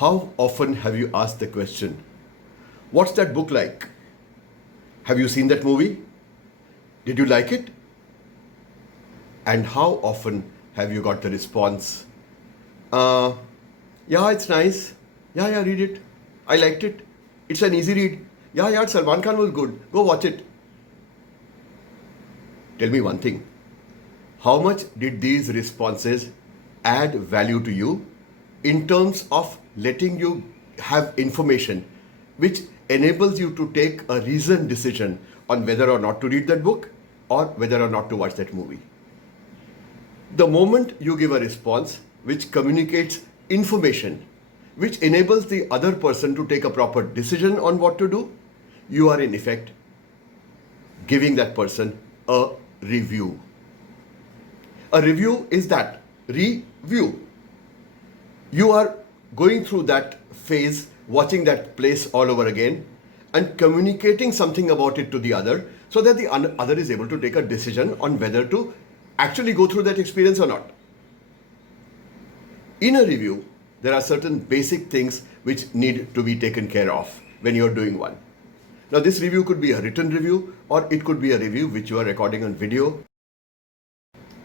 How often have you asked the question, what's that book like? Have you seen that movie? Did you like it? And how often have you got the response, uh, yeah, it's nice. Yeah, read it. I liked it. It's an easy read. Yeah, Salman Khan was good. Go watch it. Tell me one thing. How much did these responses add value to you in terms of letting you have information which enables you to take a reasoned decision on whether or not to read that book or whether or not to watch that movie? The moment you give a response which communicates information, which enables the other person to take a proper decision on what to do, you are in effect giving that person a review. A review is that review. You are going through that phase, watching that place all over again and communicating something about it to the other so that the other is able to take a decision on whether to actually go through that experience or not. In a review, there are certain basic things which need to be taken care of when you're doing one. Now, this review could be a written review or it could be a review which you are recording on video.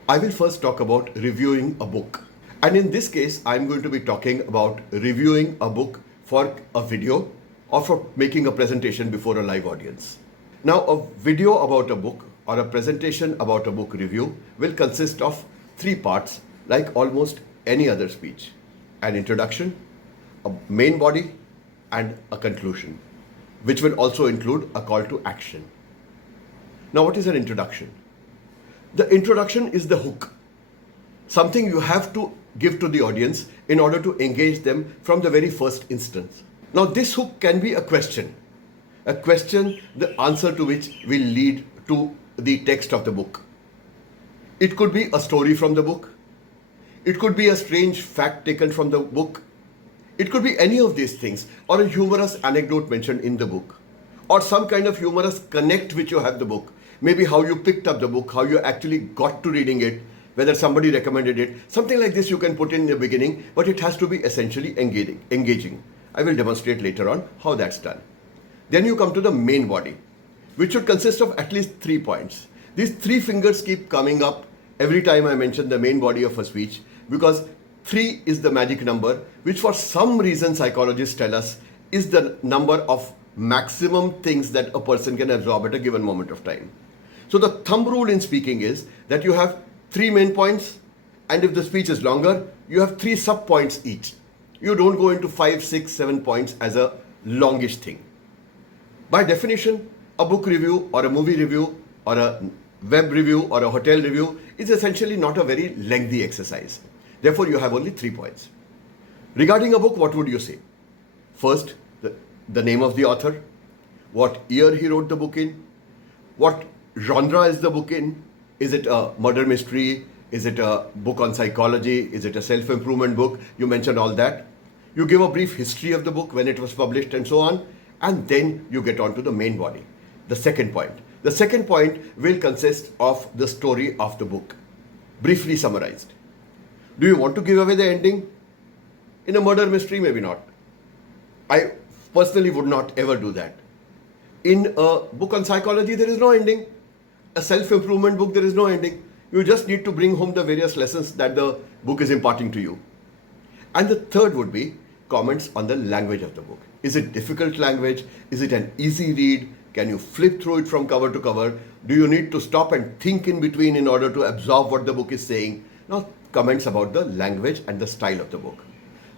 I will first talk about reviewing a book. And in this case, I'm going to be talking about reviewing a book for a video or for making a presentation before a live audience. Now, a video about a book or a presentation about a book review will consist of three parts, like almost any other speech: an introduction, a main body, and a conclusion, which will also include a call to action. Now, what is an introduction? The introduction is the hook, something you have to give to the audience in order to engage them from the very first instance. Now, this hook can be a question, the answer to which will lead to the text of the book. It could be a story from the book. It could be a strange fact taken from the book. It could be any of these things, or a humorous anecdote mentioned in the book, or some kind of humorous connect which you have the book. Maybe how you picked up the book, how you actually got to reading it, whether somebody recommended it. Something like this you can put in the beginning, but it has to be essentially engaging. I will demonstrate later on how that's done. Then you come to the main body, which should consist of at least 3 points. These 3 fingers keep coming up every time I mention the main body of a speech, because 3 is the magic number, which for some reason psychologists tell us is the number of maximum things that a person can absorb at a given moment of time. So the thumb rule in speaking is that you have 3 main points, and if the speech is longer, you have 3 sub points each. You don't go into 5, 6, 7 points as a longish thing. By definition, a book review or a movie review or a web review or a hotel review is essentially not a very lengthy exercise. Therefore, you have only 3 points. Regarding a book, what would you say? First, the name of the author, what year he wrote the book in, what genre is the book in. Is it a murder mystery? Is it a book on psychology? Is it a self-improvement book? You mentioned all that. You give a brief history of the book, when it was published and so on. And then you get on to the main body, the second point. The second point will consist of the story of the book, briefly summarized. Do you want to give away the ending? In a murder mystery, maybe not. I personally would not ever do that. In a book on psychology, there is no ending. A self-improvement book, there is no ending. You just need to bring home the various lessons that the book is imparting to you. And the third would be comments on the language of the book. Is it difficult language? Is it an easy read? Can you flip through it from cover to cover? Do you need to stop and think in between in order to absorb what the book is saying? Now, comments about the language and the style of the book.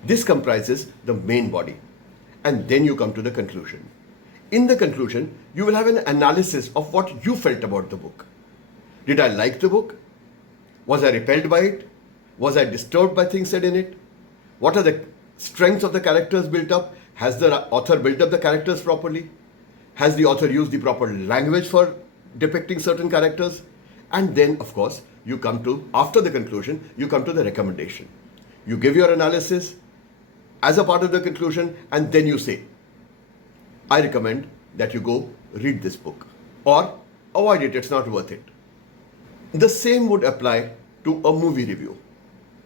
This comprises the main body. And then you come to the conclusion. In the conclusion, you will have an analysis of what you felt about the book. Did I like the book? Was I repelled by it? Was I disturbed by things said in it? What are the strengths of the characters built up? Has the author built up the characters properly? Has the author used the proper language for depicting certain characters? And then, of course, you come to, after the conclusion, you come to the recommendation. You give your analysis as a part of the conclusion, and then you say, I recommend that you go read this book, or avoid it, it's not worth it. The same would apply to a movie review.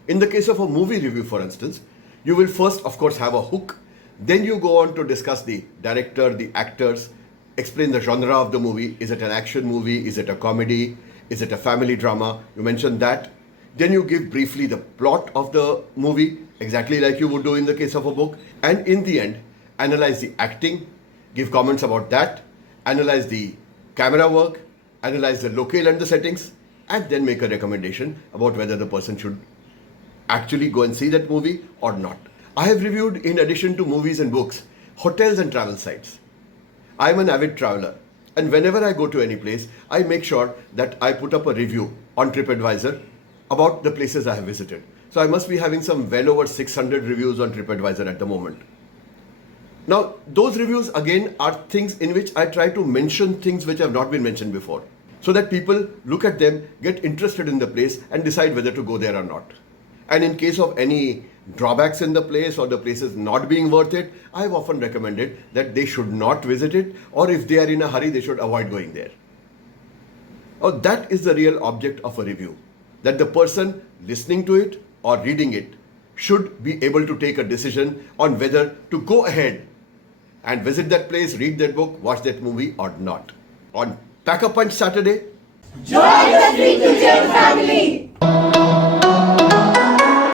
In the case of a movie review, for instance, You will first, of course, have a hook. Then you go on to discuss the director, the actors, explain the genre of the movie. Is it an action movie? Is it a comedy? Is it a family drama? You mention that. Then you give briefly the plot of the movie, exactly like you would do in the case of a book. And in the end, analyze the acting, give comments about that, analyze the camera work, analyze the locale and the settings, and then make a recommendation about whether the person should actually go and see that movie or not. I have reviewed, in addition to movies and books, hotels and travel sites. I am an avid traveler, and whenever I go to any place, I make sure that I put up a review on TripAdvisor about the places I have visited. So I must be having some well over 600 reviews on TripAdvisor at the moment. Now, those reviews again are things in which I try to mention things which have not been mentioned before, so that people look at them, get interested in the place, and decide whether to go there or not. And in case of any drawbacks in the place or the place is not being worth it, I have often recommended that they should not visit it, or if they are in a hurry, they should avoid going there. Now, that is the real object of a review, that the person listening to it or reading it should be able to take a decision on whether to go ahead and visit that place, read that book, watch that movie or not. On Pack a Punch Saturday, join the 3 to J family.